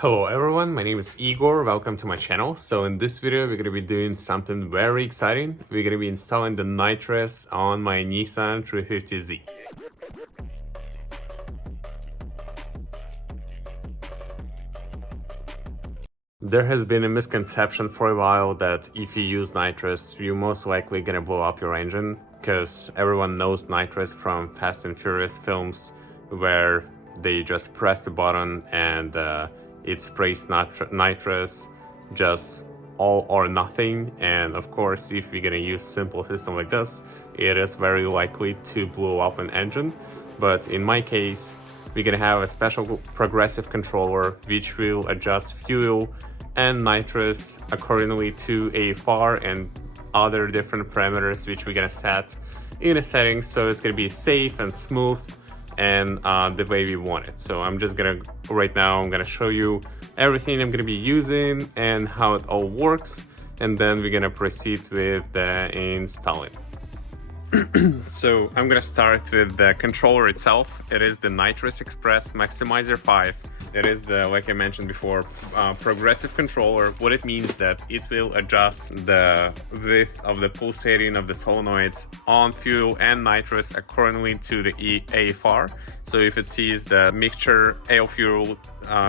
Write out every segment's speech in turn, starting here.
Hello everyone, my name is Igor, welcome to my channel. So in this video we're going to be doing something very exciting. We're going to be installing the Nitrous on my Nissan 350Z. There has been a misconception for a while that if you use Nitrous, you're most likely going to blow up your engine, because everyone knows Nitrous from Fast and Furious films where they just press the button and it sprays nitrous, just all or nothing. And of course, if we're gonna use simple system like this, it is very likely to blow up an engine. But in my case, we're gonna have a special progressive controller which will adjust fuel and nitrous accordingly to AFR and other different parameters which we're gonna set in a setting, so it's gonna be safe and smooth and the way we want it. So I'm just gonna, right now, I'm gonna show you everything I'm gonna be using and how it all works, and then we're gonna proceed with installing. So I'm gonna start with the controller itself. It is the Nitrous Express Maximiser 5. It is the, like I mentioned before, progressive controller. What it means that it will adjust the width of the pulsating of the solenoids on fuel and nitrous accordingly to the AFR. So if it sees the mixture air-fuel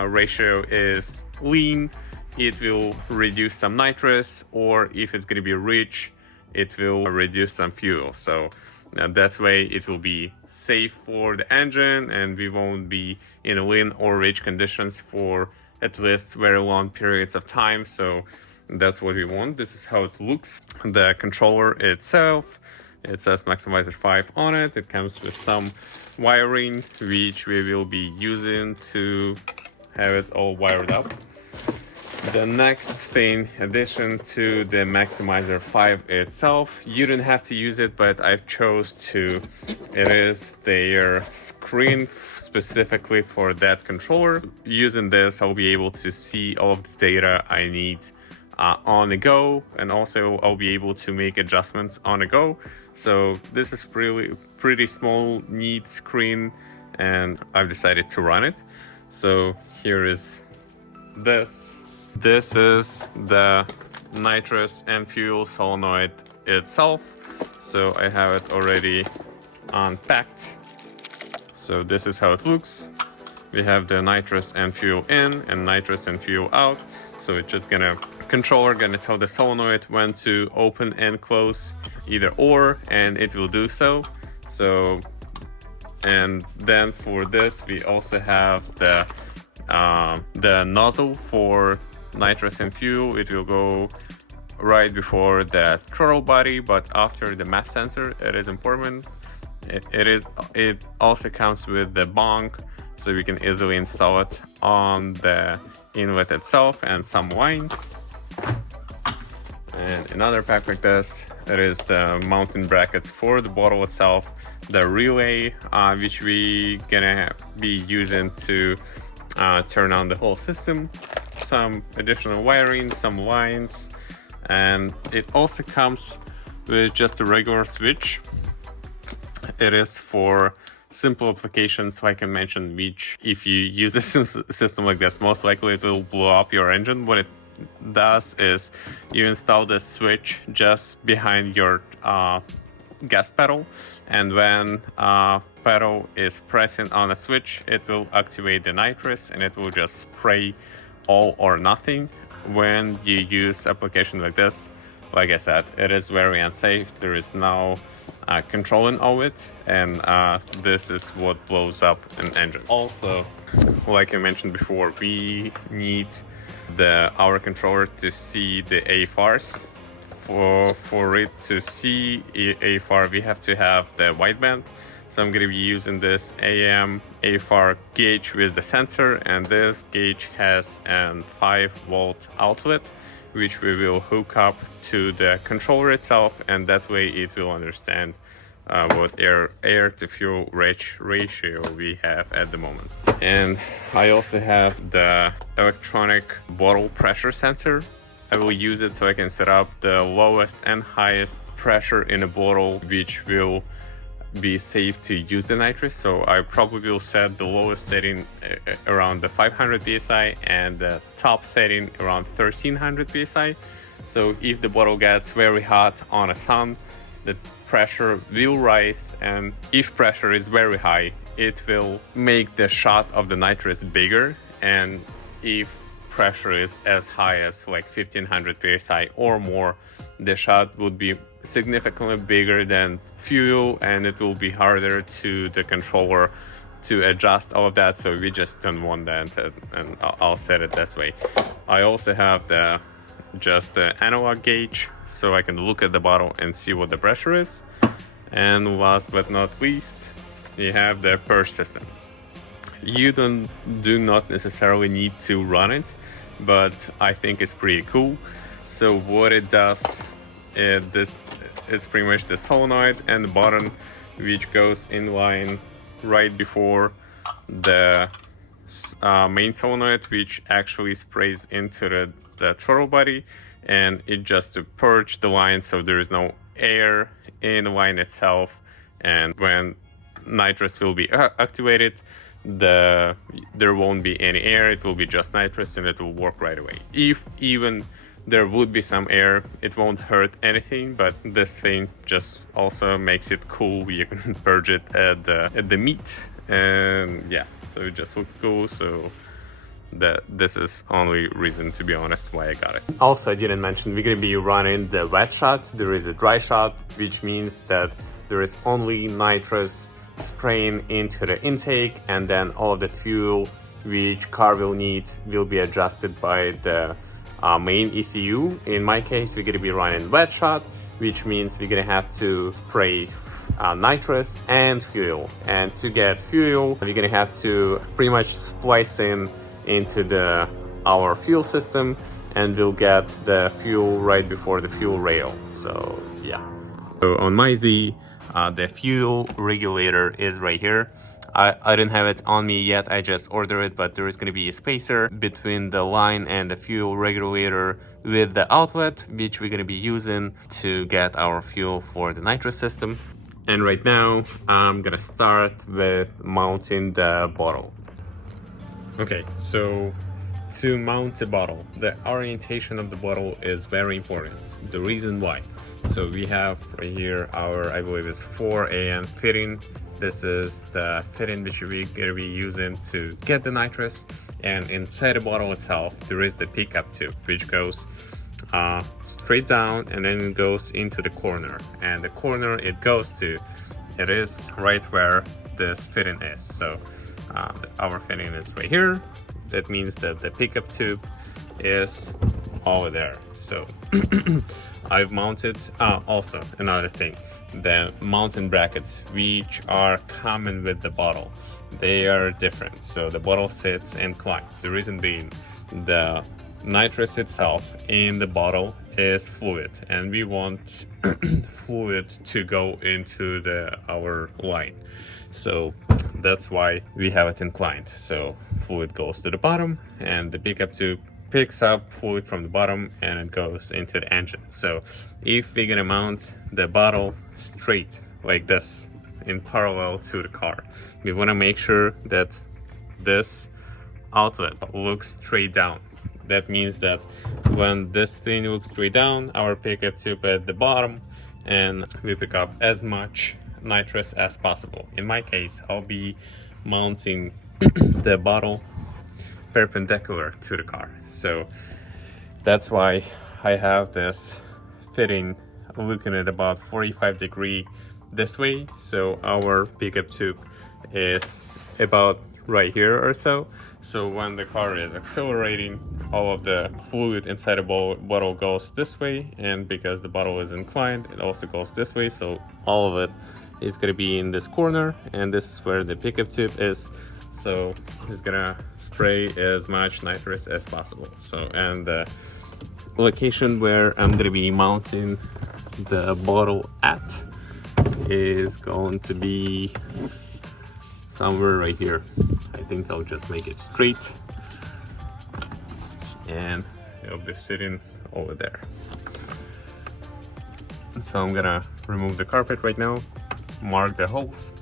ratio is lean, it will reduce some nitrous, or if it's going to be rich, it will reduce some fuel. So that way it will be safe for the engine and we won't be in lean or rich conditions for at least very long periods of time. So that's what we want. This is how it looks. The controller itself, it says Maximiser 5 on it. It comes with some wiring which we will be using to have it all wired up. The next thing, addition to the Maximiser 5 itself, you don't have to use it, but I've chose to. It is their screen specifically for that controller. Using this, I'll be able to see all of the data I need on the go, and also I'll be able to make adjustments on the go. So this is pretty small, neat screen, and I've decided to run it. So here is this. This is the nitrous and fuel solenoid itself. So I have it already unpacked. So this is how it looks. We have the nitrous and fuel in and nitrous and fuel out. So it's just controller gonna tell the solenoid when to open and close either or, and it will do so. So, and then for this, we also have the nozzle for nitrous and fuel. It will go right before the throttle body, but after the mass sensor. It is important. It also comes with the bong, so we can easily install it on the inlet itself, and some lines. And another pack like this, it is the mounting brackets for the bottle itself, the relay which we gonna be using to turn on the whole system, some additional wiring, some lines, and it also comes with just a regular switch. It is for simple applications, like I mentioned, which if you use a system like this, most likely it will blow up your engine. What it does is you install the switch just behind your gas pedal, and when pedal is pressing on a switch, it will activate the nitrous and it will just spray all or nothing. When you use application like this, like I said, it is very unsafe. There is no controlling of it, and this is what blows up an engine. Also, like I mentioned before, we need our controller to see the AFRs. For it to see AFR, we have to have the wideband. So I'm going to be using this AM AFR gauge with the sensor, and this gauge has a 5-volt outlet which we will hook up to the controller itself, and that way it will understand what air to fuel ratio we have at the moment. And I also have the electronic bottle pressure sensor. I will use it so I can set up the lowest and highest pressure in a bottle, which will be safe to use the nitrous. So I probably will set the lowest setting around the 500 psi and the top setting around 1300 psi. So if the bottle gets very hot on a sun, the pressure will rise, and if pressure is very high, it will make the shot of the nitrous bigger, and if pressure is as high as like 1500 psi or more, the shot would be significantly bigger than fuel, and it will be harder to the controller to adjust all of that. So we just don't want that, and I'll set it that way. I also have the analog gauge, so I can look at the bottle and see what the pressure is. And last but not least, you have the purge system. You do not necessarily need to run it, but I think it's pretty cool. So what it does is it's pretty much the solenoid and the button, which goes in line right before the main solenoid, which actually sprays into the throttle body, and it just to purge the line so there is no air in the line itself. And when nitrous will be activated, there won't be any air, it will be just nitrous, and it will work right away. If even there would be some air, it won't hurt anything, but this thing just also makes it cool. You can purge it at the meat, and yeah, so it just looks cool. So this is only reason, to be honest, why I got it. Also, I didn't mention we're gonna be running the wet shot. There is a dry shot, which means that there is only nitrous spraying into the intake, and then all of the fuel which car will need will be adjusted by the main ECU. In my case, we're gonna be running wet shot, which means we're gonna have to spray nitrous and fuel. And to get fuel, we're gonna have to pretty much splice into our fuel system, and we'll get the fuel right before the fuel rail. So yeah. So on my Z, the fuel regulator is right here. I didn't have it on me yet, I just ordered it, but there is going to be a spacer between the line and the fuel regulator with the outlet, which we're going to be using to get our fuel for the nitrous system. And right now, I'm going to start with mounting the bottle. Okay, so to mount the bottle, the orientation of the bottle is very important. The reason why. So we have right here our, I believe it's 4AM fitting. This is the fitting which we're gonna be using to get the nitrous. And inside the bottle itself, there is the pickup tube, which goes straight down and then it goes into the corner. And the corner it goes to, it is right where this fitting is. So our fitting is right here. That means that the pickup tube is over there. So I've mounted, also another thing, the mounting brackets, which are common with the bottle, they are different. So the bottle sits inclined. The reason being, the nitrous itself in the bottle is fluid, and we want fluid to go into our line. So that's why we have it inclined. So fluid goes to the bottom, and the pickup tube picks up fluid from the bottom and it goes into the engine. So if we're gonna mount the bottle straight like this in parallel to the car, we want to make sure that this outlet looks straight down. That means that when this thing looks straight down, our pickup tube at the bottom, and we pick up as much nitrous as possible. In my case, I'll be mounting the bottle perpendicular to the car. So that's why I have this fitting looking at about 45 degrees this way. So our pickup tube is about right here or so. So when the car is accelerating, all of the fluid inside the bottle goes this way, and because the bottle is inclined, it also goes this way. So all of it is going to be in this corner, and this is where the pickup tube is. So it's gonna spray as much nitrous as possible. So, and the location where I'm gonna be mounting the bottle at is going to be somewhere right here. I think I'll just make it straight, and it'll be sitting over there. So I'm gonna remove the carpet right now, mark the holes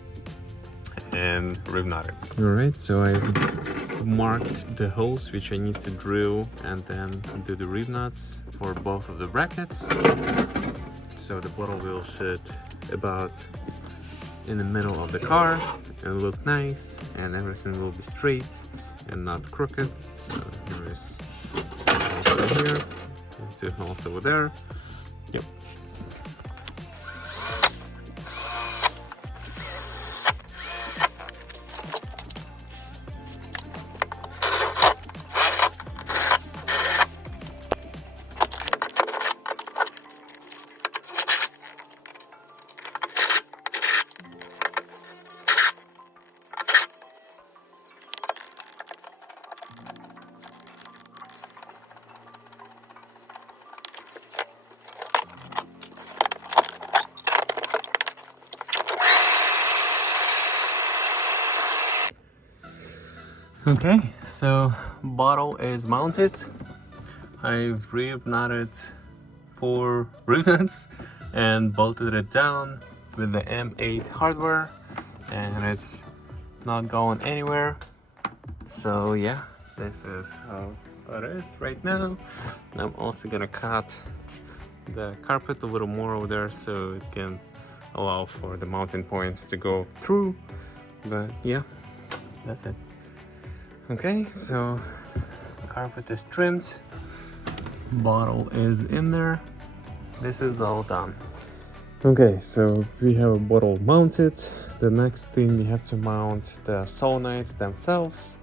and rim knot it. Alright, so I've marked the holes which I need to drill and then do the rim knots for both of the brackets. So the bottle will sit about in the middle of the car and look nice, and everything will be straight and not crooked. So there is some holes over here and 2 holes over there. Yep. Okay, so bottle is mounted. I've knotted 4 ribbons and bolted it down with the M8 hardware, and it's not going anywhere. So yeah, this is how it is right now. I'm also gonna cut the carpet a little more over there so it can allow for the mounting points to go through. But yeah, that's it. Okay, so carpet is trimmed, bottle is in there. This is all done. Okay, so we have a bottle mounted. The next thing we have to mount the solenoids themselves.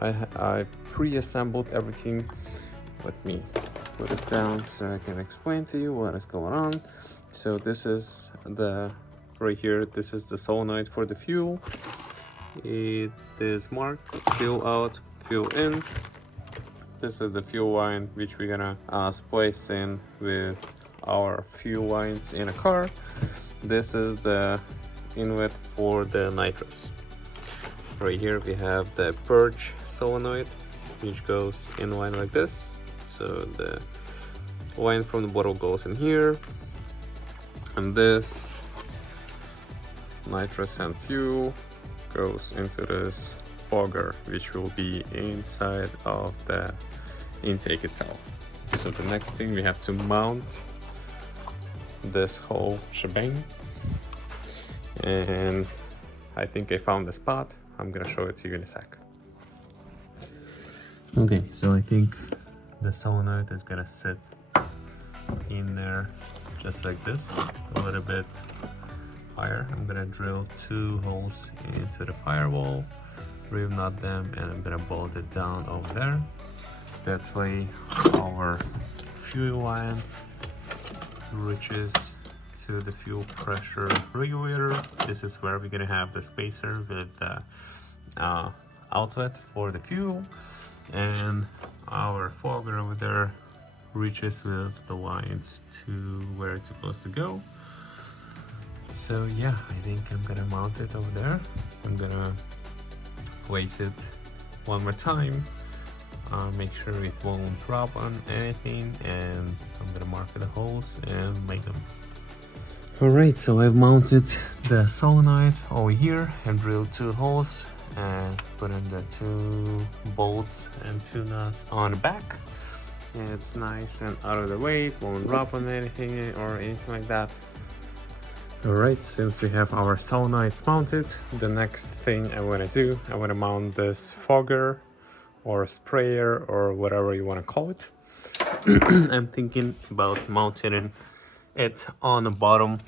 I pre-assembled everything. Let me put it down so I can explain to you what is going on. So this is right here, this is the solenoid for the fuel. It is marked fuel out, fuel in. This is the fuel line which we're gonna splice in with our fuel lines in a car. This is the inlet for the nitrous. Right here we have the purge solenoid which goes in line like this. So the line from the bottle goes in here, and this nitrous and fuel goes into this fogger which will be inside of the intake itself. So the next thing, we have to mount this whole shebang, and I think I found the spot. I'm gonna show it to you in a sec. Okay, so I think the solenoid is gonna sit in there just like this, a little bit higher. I'm gonna drill 2 holes into the firewall, rim knot them, and I'm gonna bolt it down over there. That way our fuel line reaches to the fuel pressure regulator. This is where we're gonna have the spacer with the outlet for the fuel, and our fogger over there reaches with the lines to where it's supposed to go. So yeah, I think I'm gonna mount it over there. I'm gonna place it one more time, make sure it won't drop on anything, and I'm gonna mark the holes and make them. Alright, so I've mounted the solenoid over here and drilled 2 holes and put in the 2 bolts and 2 nuts on the back. And it's nice and out of the way, it won't drop on anything or anything like that. Alright, since we have our solenoids mounted, the next thing I want to do, I want to mount this fogger or sprayer or whatever you want to call it. I'm thinking about mounting it on the bottom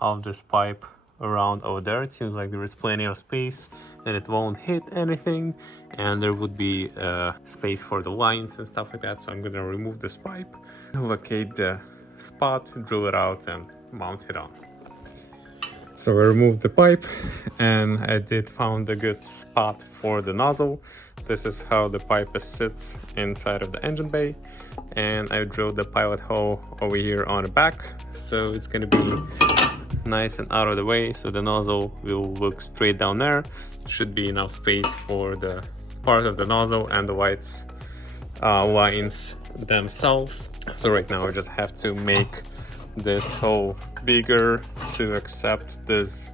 of this pipe around over there. It seems like there is plenty of space and it won't hit anything, and there would be space for the lines and stuff like that. So I'm going to remove this pipe, locate the spot, drill it out, and mount it on. So I removed the pipe and I did found a good spot for the nozzle. This is how the pipe sits inside of the engine bay, and I drilled the pilot hole over here on the back, so it's going to be nice and out of the way, so the nozzle will look straight down there. Should be enough space for the part of the nozzle and the lights lines themselves. So right now I just have to make this hole bigger to accept this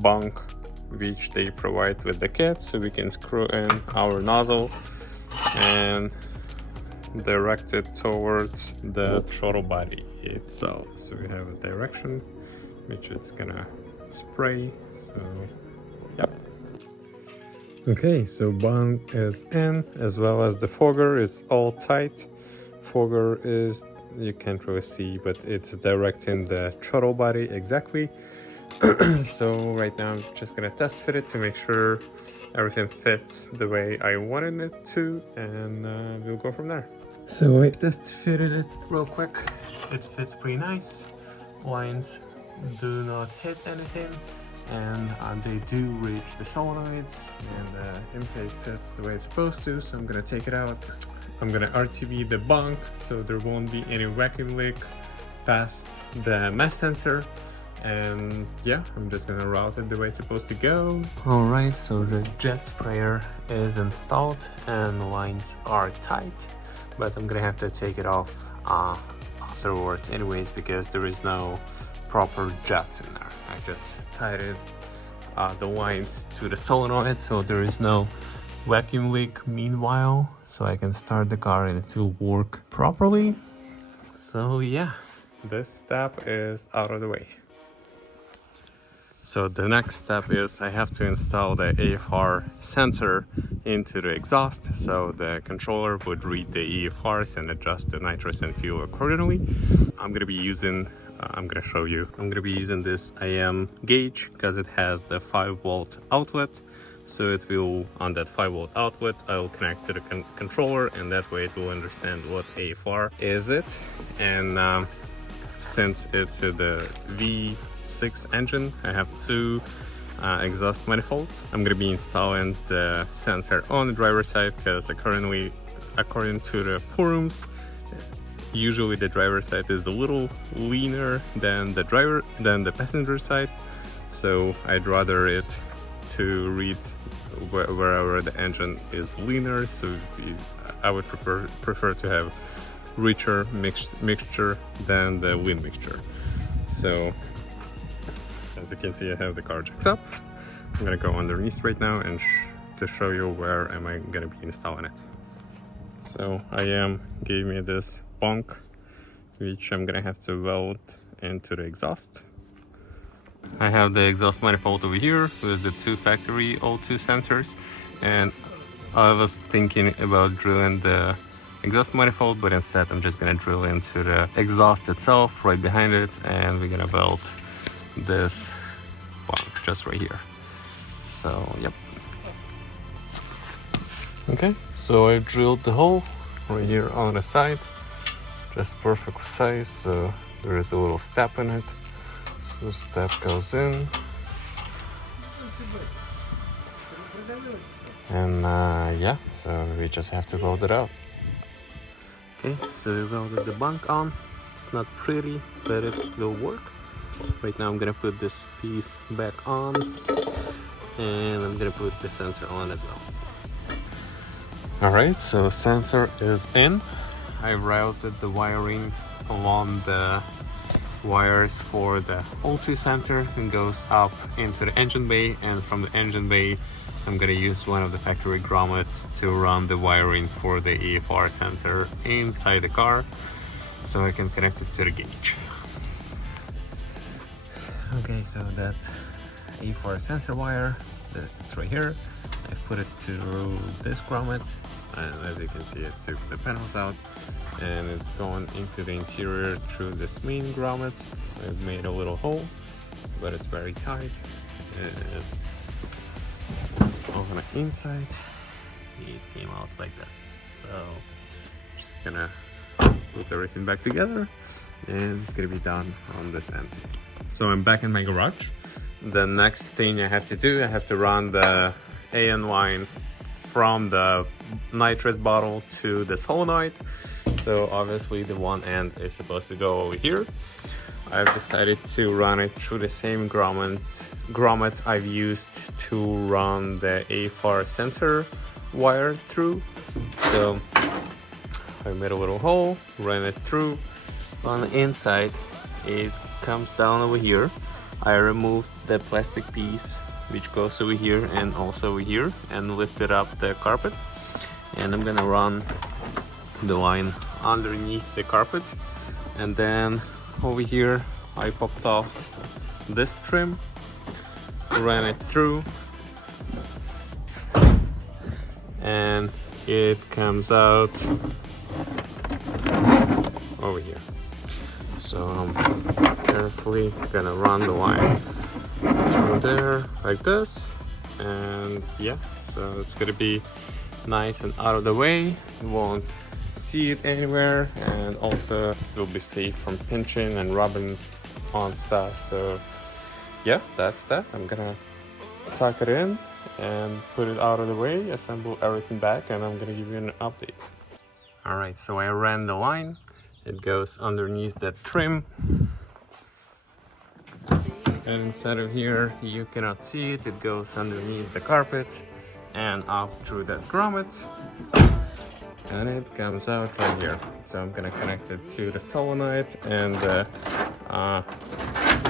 bunk which they provide with the kit, so we can screw in our nozzle and direct it towards the throttle body itself. So we have a direction which it's gonna spray. So yep. Okay, so bunk is in, as well as the fogger. It's all tight. Fogger is, you can't really see, but it's directing the throttle body exactly. So right now I'm just gonna test fit it to make sure everything fits the way I wanted it to, and we'll go from there. So I test fitted it real quick. It fits pretty nice. Lines do not hit anything, and they do reach the solenoids, and the intake sits the way it's supposed to. So I'm gonna take it out. I'm gonna RTB the bunk so there won't be any vacuum leak past the mesh sensor. And yeah, I'm just gonna route it the way it's supposed to go. Alright, so the jet sprayer is installed and the lines are tight, but I'm gonna have to take it off afterwards anyways, because there is no proper jets in there. I just tied it, the lines to the solenoid, so there is no vacuum leak meanwhile, so I can start the car and it will work properly. So yeah, this step is out of the way. So the next step is I have to install the AFR sensor into the exhaust, so the controller would read the EFRs and adjust the nitrous and fuel accordingly. I'm gonna be using, I'm gonna show you, I'm gonna be using this IM gauge because it has the 5-volt outlet. So it will, on that 5-volt outlet, I will connect to the controller, and that way it will understand what AFR is it. And since it's the V6 engine, I have two exhaust manifolds. I'm going to be installing the sensor on the driver's side because currently, according to the forums, usually the driver's side is a little leaner than the passenger side. So I'd rather it to read wherever the engine is leaner. So I would prefer to have richer mixture than the lean mixture. So as you can see, I have the car jacked up. I'm gonna go underneath right now and to show you where am I gonna be installing it. So IM gave me this bunk which I'm gonna have to weld into the exhaust. I have the exhaust manifold over here with the two factory O2 sensors, and I was thinking about drilling the exhaust manifold, but instead I'm just gonna drill into the exhaust itself right behind it, and we're gonna weld this bunk just right here. So yep. Okay, so I drilled the hole right here on the side, just perfect size, so there is a little step in it. So step goes in, and yeah, so we just have to weld it out. Okay, so we welded the bunk on. It's not pretty, but it will work. Right now I'm gonna put this piece back on, and I'm gonna put the sensor on as well. Alright, so sensor is in. I routed the wiring along the wires for the O2 sensor and goes up into the engine bay, and from the engine bay I'm gonna use one of the factory grommets to run the wiring for the EFR sensor inside the car so I can connect it to the gauge. Okay, so that EFR sensor wire, that's right here. I put it through this grommet, and as you can see, it took the panels out, and it's going into the interior through this main grommet. I've made a little hole, but it's very tight. And on the inside, it came out like this. So just gonna put everything back together, and it's gonna be done on this end. So I'm back in my garage. The next thing I have to do, I have to run the AN line from the nitrous bottle to the solenoid. So obviously the one end is supposed to go over here. I've decided to run it through the same grommet I've used to run the AFR sensor wire through. So I made a little hole, ran it through. On the inside it comes down over here. I removed the plastic piece which goes over here and also over here and lifted up the carpet, and I'm gonna run the line underneath the carpet. And then over here I popped off this trim, ran it through, and it comes out over here. So I'm carefully gonna run the line through there like this, and yeah, so it's gonna be nice and out of the way. You won't see it anywhere, and also it will be safe from pinching and rubbing on stuff. So yeah, that's that. I'm gonna tuck it in and put it out of the way, assemble everything back, and I'm gonna give you an update. All right, so I ran the line. It goes underneath that trim, and inside of here you cannot see it. It goes underneath the carpet and up through that grommet, and it comes out right here. So I'm gonna connect it to the solenoid, and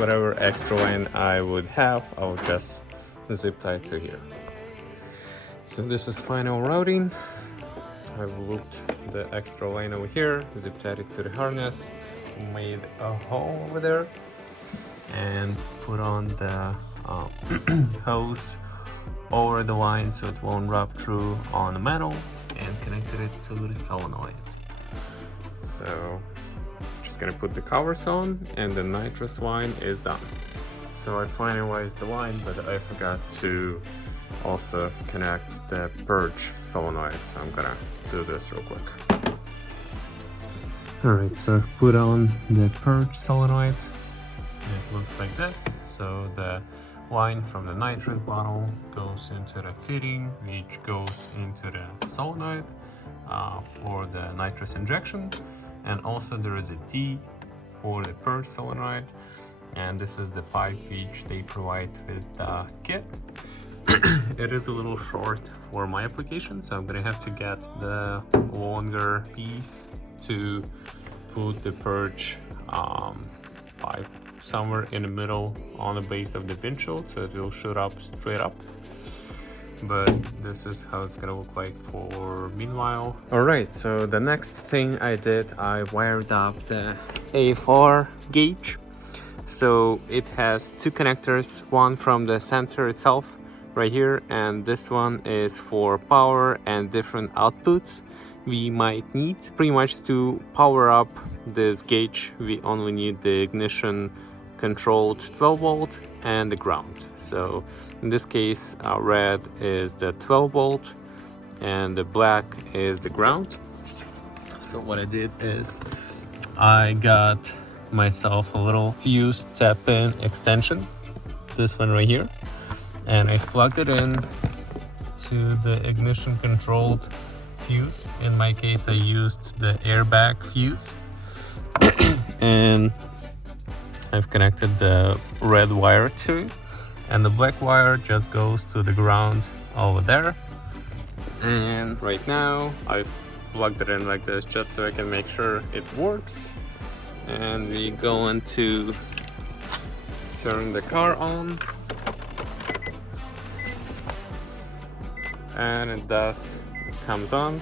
whatever extra line I would have, I'll just zip tie to here. So this is final routing. I've looped the extra line over here, zip tied it to the harness, made a hole over there, and put on the hose over the line so it won't rub through on the metal, and connected it to the solenoid. So just gonna put the covers on, and the nitrous line is done. So I finalized the line, but I forgot to also connect the purge solenoid, so I'm gonna do this real quick. Alright, so I've put on the purge solenoid. It looks like this. So the line from the nitrous bottle goes into the fitting, which goes into the solenoid for the nitrous injection, and also there is a T for the purge solenoid, and this is the pipe which they provide with the kit. It is a little short for my application, so I'm gonna have to get the longer piece to put the purge pipe somewhere in the middle on the base of the windshield, so it will shoot up straight up. But this is how it's gonna look like for meanwhile. All right, so the next thing I did, I wired up the AFR gauge. So it has two connectors, one from the sensor itself right here, and this one is for power and different outputs we might need. Pretty much to power up this gauge, we only need the ignition controlled 12 volt and the ground. So in this case, red is the 12 volt and the black is the ground. So what I did is I got myself a little fuse tap-in extension, this one right here, and I plugged it in to the ignition controlled fuse. In my case, I used the airbag fuse, and I've connected the red wire to it, and the black wire just goes to the ground over there. And right now I've plugged it in like this just so I can make sure it works. And we going to turn the car on, and it does, it comes on.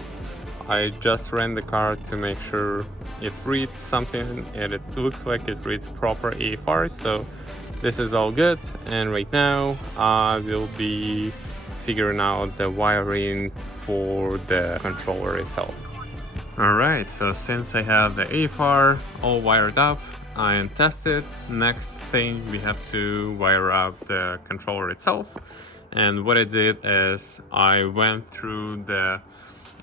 I just ran the car to make sure it reads something, and it looks like it reads proper AFR, so this is all good. And right now I will be figuring out the wiring for the controller itself. Alright, so since I have the AFR all wired up and tested, next thing we have to wire up the controller itself. And what I did is I went through the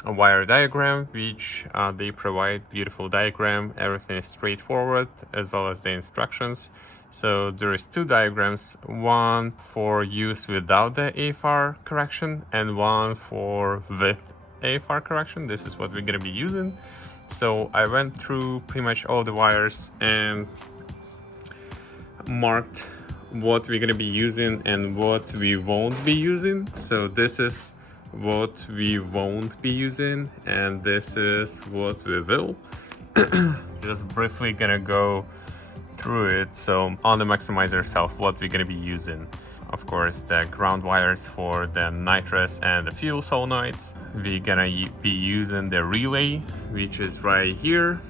wire diagram, which they provide beautiful diagram. Everything is straightforward, as well as the instructions. So there is two diagrams, one for use without the AFR correction and one for with AFR correction. This is what we're gonna be using. So I went through pretty much all the wires and marked what we're gonna be using and what we won't be using. So this is what we won't be using, and this is what we will. Just briefly gonna go through it. So on the Maximiser itself, what we're gonna be using, of course, the ground wires for the nitrous and the fuel solenoids. We're gonna be using the relay, which is right here.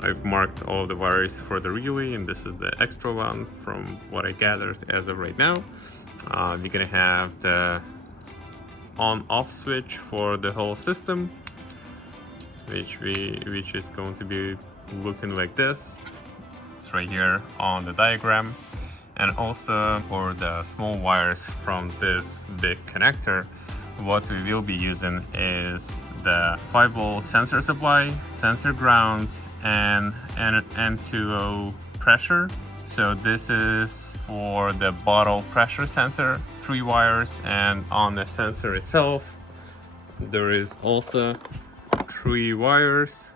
I've marked all the wires for the relay, and this is the extra one from what I gathered as of right now. We're gonna have the on-off switch for the whole system, which is going to be looking like this. It's right here on the diagram. And also for the small wires from this big connector, what we will be using is the 5-volt sensor supply, sensor ground, and an N2O pressure. So this is for the bottle pressure sensor, 3 wires, and on the sensor itself there is also 3 wires,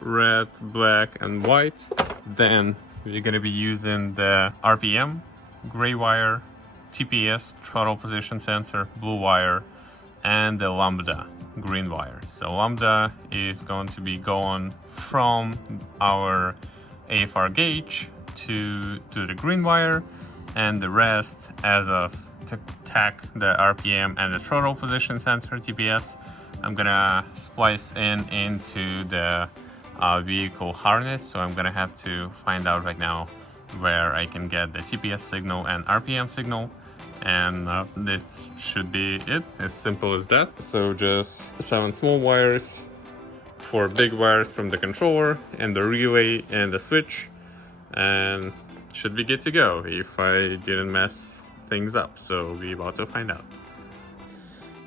red, black, and white. Then we're gonna be using the RPM, gray wire, TPS, throttle position sensor, blue wire, and the lambda, green wire. So lambda is going to be going from our AFR gauge to the green wire, and the rest, as of to tack the RPM and the throttle position sensor, TPS, I'm gonna splice into the vehicle harness. So I'm gonna have to find out right now where I can get the TPS signal and RPM signal, and it should be it, as simple as that. So just 7 small wires, 4 big wires from the controller and the relay and the switch, and should be good to go if I didn't mess things up. So we're about to find out.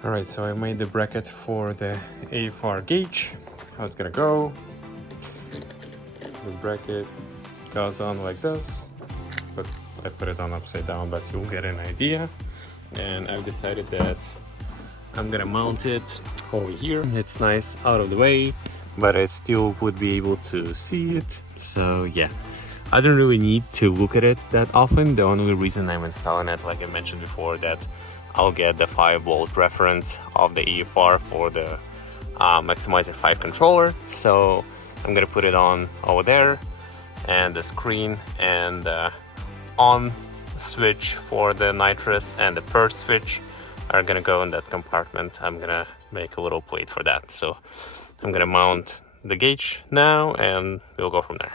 All right, so I made the bracket for the AFR gauge. How it's gonna go. The bracket goes on like this, but I put it on upside down, but you'll get an idea. And I've decided that I'm gonna mount it over here. It's nice out of the way, but I still would be able to see it. So yeah, I don't really need to look at it that often. The only reason I'm installing it, like I mentioned before, that I'll get the 5-volt reference of the AFR for the Maximiser 5 controller. So I'm gonna put it on over there, and the screen and the on switch for the nitrous and the purge switch are gonna go in that compartment. I'm gonna make a little plate for that. So I'm gonna mount the gauge now, and we'll go from there.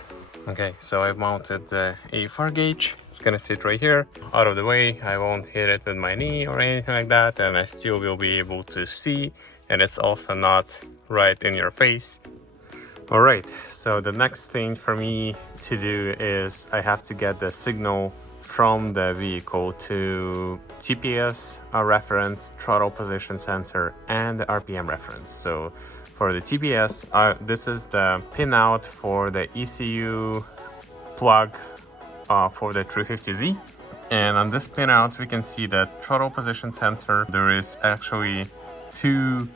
Okay, so I've mounted the AFR gauge. It's gonna sit right here, out of the way. I won't hit it with my knee or anything like that, and I still will be able to see, and it's also not right in your face. All right, so the next thing for me to do is I have to get the signal from the vehicle to TPS reference, throttle position sensor, and the RPM reference. So for the TPS, this is the pinout for the ECU plug for the 350Z. And on this pinout, we can see that throttle position sensor, there is actually 2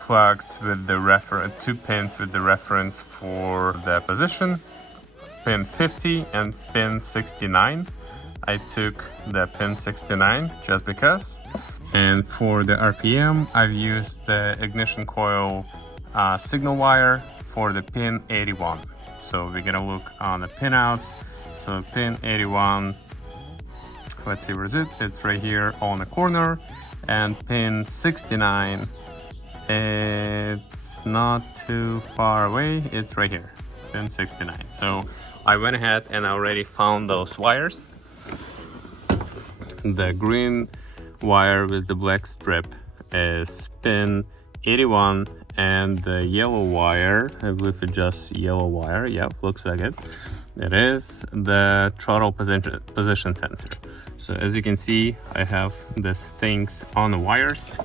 plugs with the reference, 2 pins with the reference for the position, pin 50 and pin 69. I took the pin 69 just because. And for the RPM, I've used the ignition coil signal wire for the pin 81. So we're gonna look on the pinout. So pin 81, let's see, where is it? It's right here on the corner. And pin 69, it's not too far away. It's right here, pin 69. So I went ahead and already found those wires. The green wire with the black strip is pin 81, and the yellow wire, I believe it's just yellow wire, yeah, looks like it. It is the throttle position sensor. So as you can see, I have these things on the wires.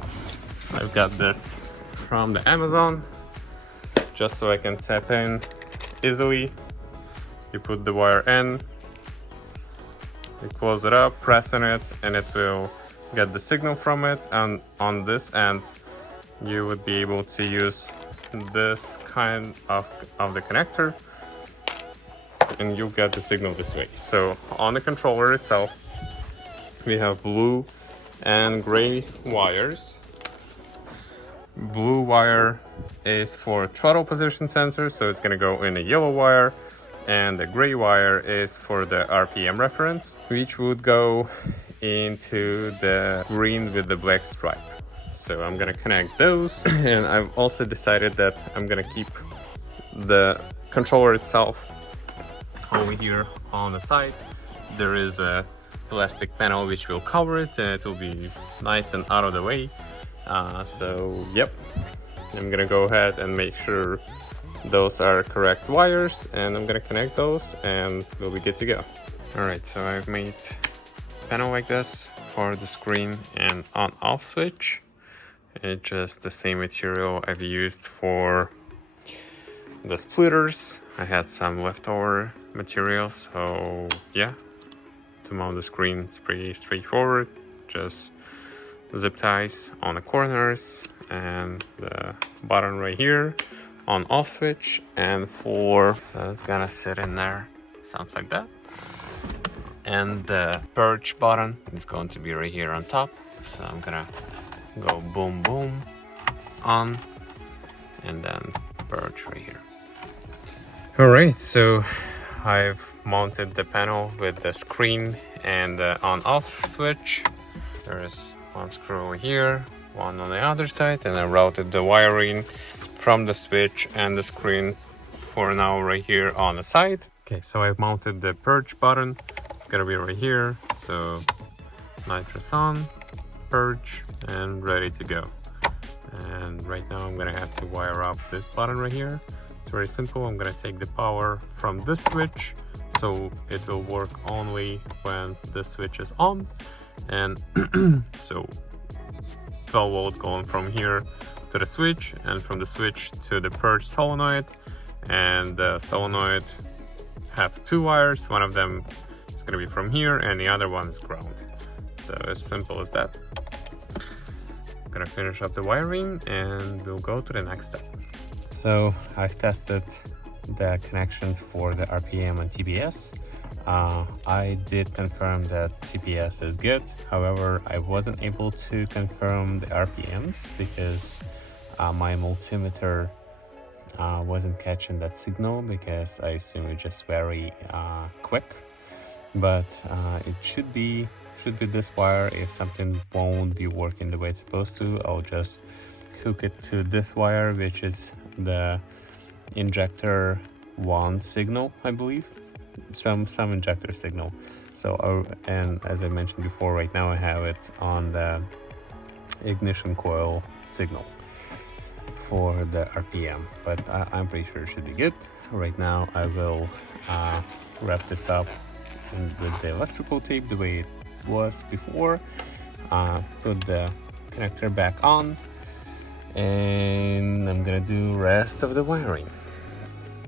I've got this from the Amazon, just so I can tap in easily. You put the wire in, you close it up, press on it, and it will get the signal from it. And on this end, you would be able to use this kind of the connector, and you'll get the signal this way. So on the controller itself, we have blue and gray wires. Blue wire is for throttle position sensor, so it's gonna go in a yellow wire, and the gray wire is for the RPM reference, which would go into the green with the black stripe. So I'm gonna connect those, and I've also decided that I'm gonna keep the controller itself over here on the side. There is a plastic panel which will cover it, and it will be nice and out of the way. So yep, I'm gonna go ahead and make sure those are correct wires, and I'm gonna connect those and we'll be good to go. Alright, so I've made a panel like this for the screen and on-off switch. It's just the same material I've used for the splitters. I had some leftover material, so yeah, to mount the screen it's pretty straightforward. Just zip ties on the corners and the button right here, on off switch, and so it's gonna sit in there, sounds like that. And the purge button is going to be right here on top, so I'm gonna go boom boom on, and then purge right here. All right, so I've mounted the panel with the screen and the on off switch. There's one screw over here, one on the other side, and I routed the wiring from the switch and the screen for now right here on the side. Okay, so I've mounted the purge button. It's gonna be right here. So nitrous on, purge, and ready to go. And right now I'm gonna have to wire up this button right here. It's very simple. I'm gonna take the power from this switch, so it will work only when the switch is on. And so 12 volt going from here to the switch, and from the switch to the purge solenoid. And the solenoid have two wires. One of them is going to be from here and the other one is ground. So as simple as that. I'm gonna finish up the wiring and we'll go to the next step. So I've tested the connections for the RPM and TPS. I did confirm that TPS is good. However, I wasn't able to confirm the RPMs because my multimeter wasn't catching that signal, because I assume it's just very quick. But it should be this wire. If something won't be working the way it's supposed to, I'll just hook it to this wire, which is the injector 1 signal, I believe. Some injector signal. So and as I mentioned before, right now I have it on the ignition coil signal for the RPM, but I'm pretty sure it should be good. Right now I will wrap this up with the electrical tape the way it was before, put the connector back on, and I'm gonna do rest of the wiring.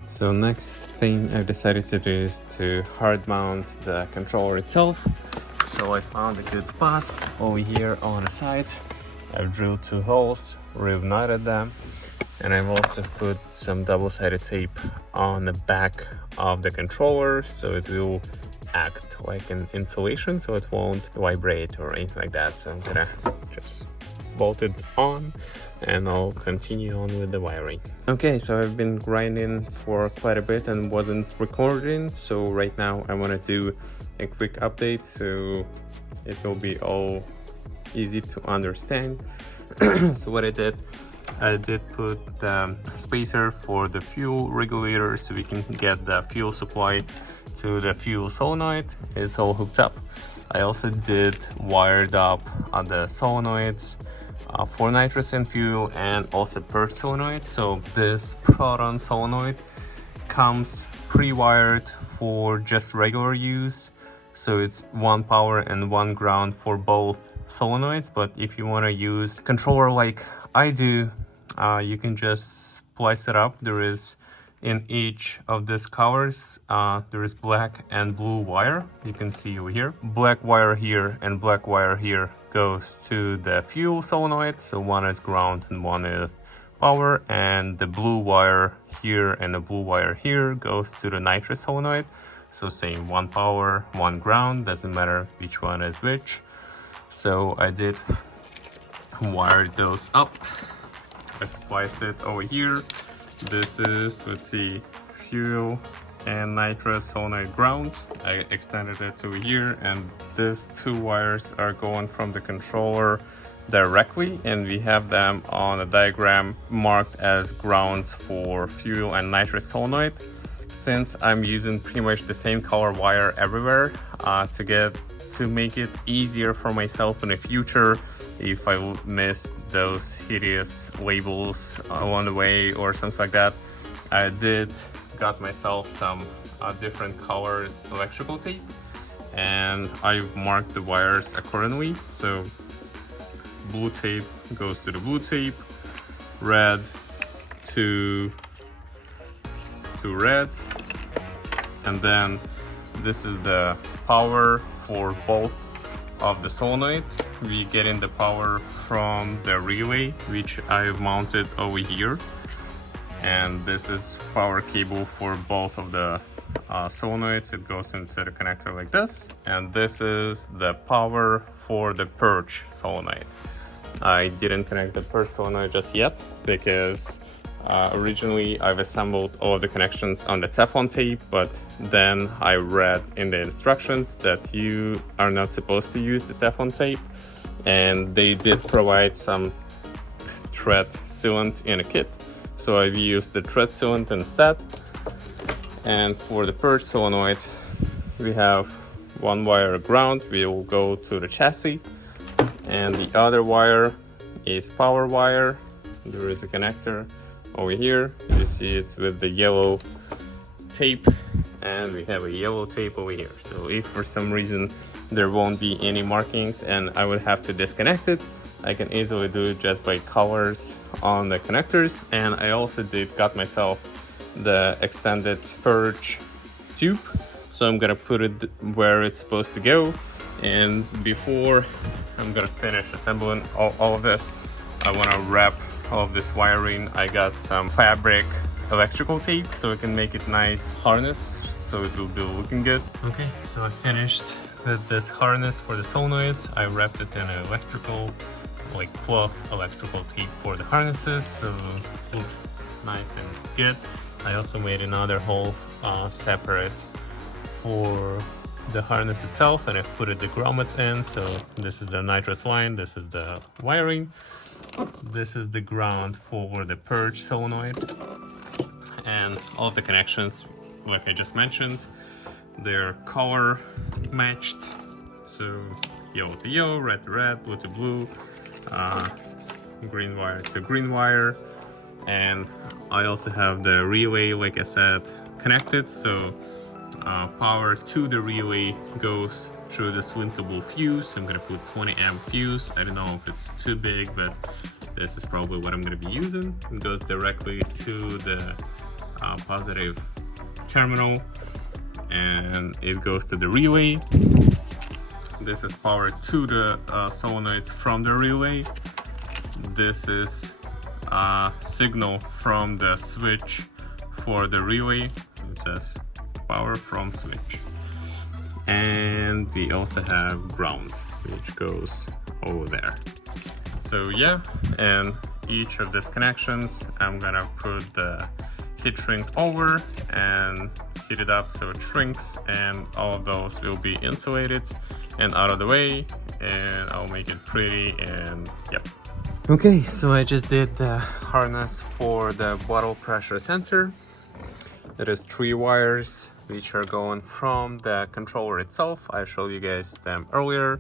So next thing I've decided to do is to hard mount the controller itself. So I found a good spot over here on the side. I've drilled 2 holes, reignited them, and I've also put some double-sided tape on the back of the controller, so it will act like an insulation, so it won't vibrate or anything like that. So I'm gonna just bolt it on and I'll continue on with the wiring. Okay, so I've been grinding for quite a bit and wasn't recording, so right now I want to do a quick update so it will be all easy to understand. So what I did put the spacer for the fuel regulator so we can get the fuel supply to the fuel solenoid. It's all hooked up. I also did wired up the solenoids for nitrous and fuel, and also purge solenoid. So this proton solenoid comes pre-wired for just regular use, so it's 1 power and 1 ground for both solenoids. But if you want to use controller like I do, you can just splice it up. There is in each of these covers there is black and blue wire. You can see over here, black wire here and black wire here goes to the fuel solenoid, so one is ground and one is power, and the blue wire here and the blue wire here goes to the nitrous solenoid. So same, 1 power, 1 ground, doesn't matter which one is which. So I did wire those up. I spliced it over here. This is, let's see, fuel and nitrous solenoid grounds. I extended it to here, and these two wires are going from the controller directly, and we have them on a diagram marked as grounds for fuel and nitrous solenoid. Since I'm using pretty much the same color wire everywhere to make it easier for myself in the future if I miss those hideous labels along the way or something like that, I got myself some different colors electrical tape, and I've marked the wires accordingly. So blue tape goes to the blue tape, red to red, and then this is the power for both of the solenoids. We get in the power from the relay, which I've mounted over here, and this is power cable for both of the solenoids. It goes into the connector like this, and this is the power for the purge solenoid. I didn't connect the purge solenoid just yet because originally I've assembled all of the connections on the Teflon tape, but then I read in the instructions that you are not supposed to use the Teflon tape, and they did provide some thread sealant in a kit, so I've used the thread sealant instead. And for the purge solenoid, we have one wire ground, we will go to the chassis, and the other wire is power wire. There is a connector over here, you see it with the yellow tape, and we have a yellow tape over here. So if for some reason there won't be any markings and I would have to disconnect it, I can easily do it just by colors on the connectors. And I also got myself the extended purge tube, so I'm gonna put it where it's supposed to go. And before I'm gonna finish assembling all of this, I want to wrap all of this wiring. I got some fabric electrical tape so it can make it nice harness, so it will be looking good. Okay, so I finished with this harness for the solenoids. I wrapped it in an electrical, like cloth electrical tape for the harnesses, so it looks nice and good. I also made another hole separate for the harness itself, and I've put the grommets in. So this is the nitrous line, this is the wiring, this is the ground for the purge solenoid, and all of the connections, like I just mentioned, they're color matched, so yellow to yellow, red to red, blue to blue, green wire to green wire. And I also have the relay, like I said, connected, so power to the relay goes through the swinkable fuse. I'm gonna put 20 amp fuse. I don't know if it's too big, but this is probably what I'm gonna be using. It goes directly to the positive terminal, and it goes to the relay. This is power to the solenoids from the relay. This is signal from the switch for the relay. It says power from switch. And we also have ground, which goes over there. So yeah, and each of these connections I'm gonna put the heat shrink over and heat it up so it shrinks, and all of those will be insulated and out of the way, and I'll make it pretty. And yep. Okay, so I just did the harness for the bottle pressure sensor. There is 3 wires which are going from the controller itself. I showed you guys them earlier,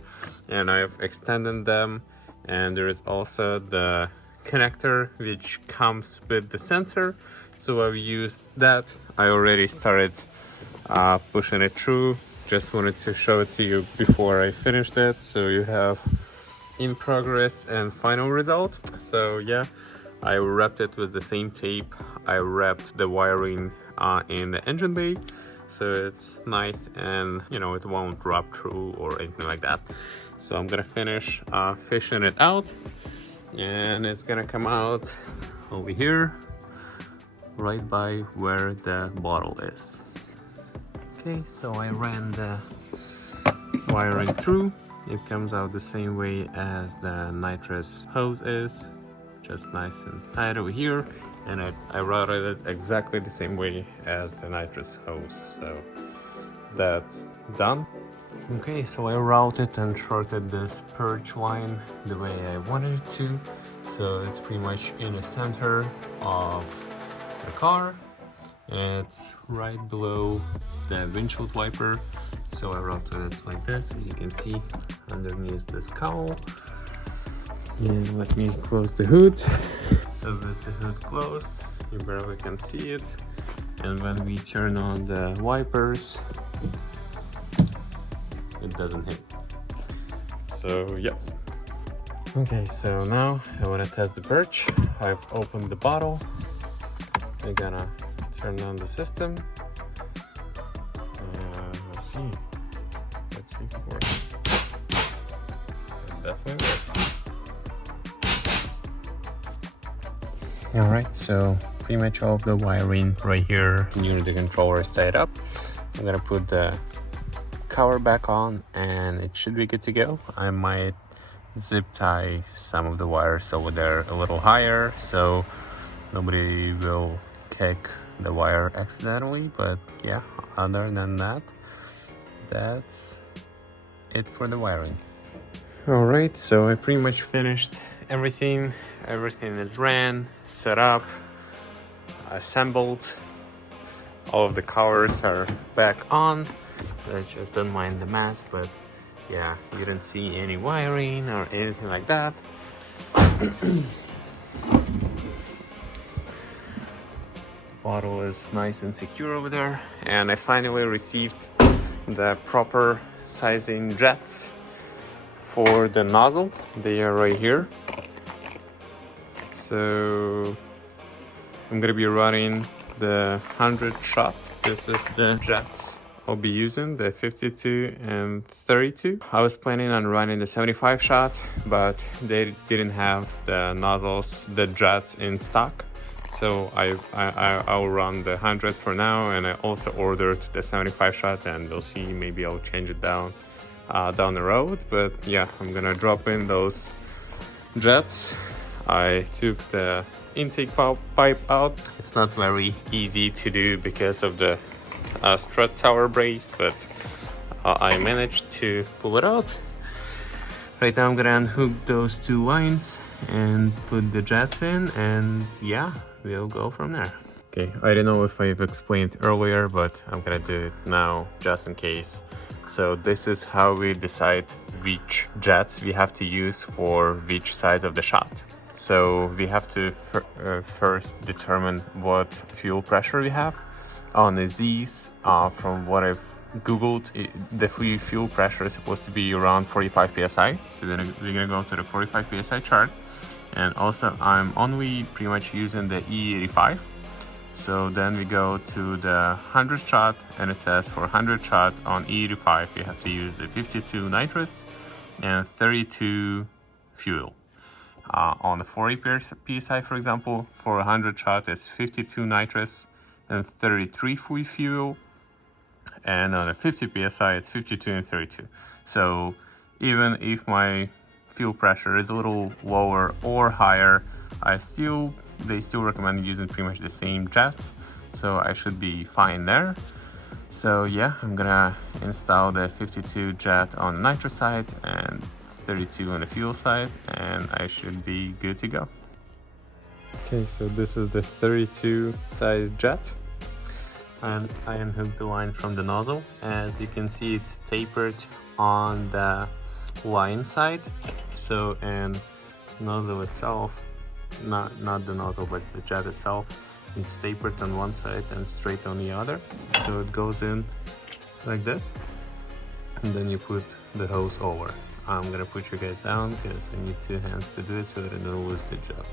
and I've extended them. And there is also the connector which comes with the sensor, so I've used that. I already started pushing it through. Just wanted to show it to you before I finished it, so you have in progress and final result. So yeah, I wrapped it with the same tape. I wrapped the wiring in the engine bay, so it's nice and it won't drop through or anything like that. So I'm gonna finish fishing it out, and it's gonna come out over here right by where the bottle is. Okay, so I ran the wiring through. It comes out the same way as the nitrous hose is, just nice and tight over here. and I routed it exactly the same way as the nitrous hose, so that's done. Okay, so I routed and shorted this purge line the way I wanted it to, so it's pretty much in the center of the car, and it's right below the windshield wiper. So I routed it like this, as you can see underneath this cowl. And let me close the hood. So with the hood closed, you barely can see it. And when we turn on the wipers, it doesn't hit. So yeah. Okay, so now I want to test the purge. I've opened the bottle. I'm gonna turn on the system. Let's see. Let's see if it works. It definitely works. Alright, so pretty much all of the wiring right here near the controller is tied up. I'm gonna put the cover back on and it should be good to go. I might zip tie some of the wires over there a little higher so nobody will kick the wire accidentally, but yeah, other than that, that's it for the wiring. All right, so I pretty much finished everything. Everything is ran, set up, assembled. All of the covers are back on. I just don't mind the mess, but yeah, you didn't see any wiring or anything like that. Bottle is nice and secure over there, and I finally received the proper sizing jets for the nozzle. They are right here. So I'm gonna be running the 100 shot. This is the jets I'll be using, the 52 and 32. I was planning on running the 75 shot, but they didn't have the nozzles, the jets in stock. So I'll run the 100 for now, and I also ordered the 75 shot, and we'll see, maybe I'll change it down the road. But yeah, I'm gonna drop in those jets. I took the intake pipe out. It's not very easy to do because of the strut tower brace, but I managed to pull it out. Right now I'm gonna unhook those two lines and put the jets in, and yeah, we'll go from there. Okay, I don't know if I've explained earlier, but I'm gonna do it now just in case. So this is how we decide which jets we have to use for which size of the shot. So we have to first determine what fuel pressure we have. On the Z's, from what I've googled, the free fuel pressure is supposed to be around 45 psi. So then we're gonna go to the 45 psi chart. And also I'm only pretty much using the E85. So then we go to the 100 shot, and it says for 100 shot on E85 you have to use the 52 nitrous and 32 fuel. On the 40 psi, for example, for 100 shot it's 52 nitrous and 33 fuel, and on the 50 psi it's 52 and 32. So even if my fuel pressure is a little lower or higher, they still recommend using pretty much the same jets, so I should be fine there. So yeah, I'm gonna install the 52 jet on the nitrous side and 32 on the fuel side, and I should be good to go. Okay, so this is the 32 size jet, and I unhooked the line from the nozzle. As you can see, it's tapered on the line side. So, and nozzle itself, not the nozzle, but the jet itself, it's tapered on one side and straight on the other. So it goes in like this, and then you put the hose over. I'm gonna put you guys down because I need 2 hands to do it so that I don't lose the job.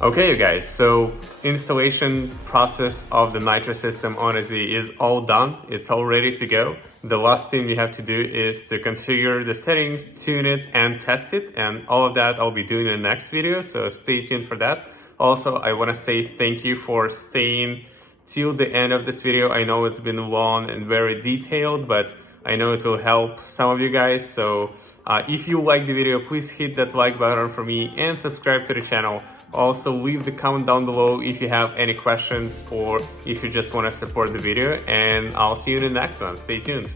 Okay, you guys, so installation process of the nitrous system on a Z is all done. It's all ready to go. The last thing we have to do is to configure the settings, tune it, and test it. And all of that I'll be doing in the next video, so stay tuned for that. Also, I want to say thank you for staying till the end of this video. I know it's been long and very detailed, but I know it will help some of you guys. So if you like the video, please hit that like button for me and subscribe to the channel. Also, leave the comment down below if you have any questions or if you just want to support the video, and I'll see you in the next one. Stay tuned.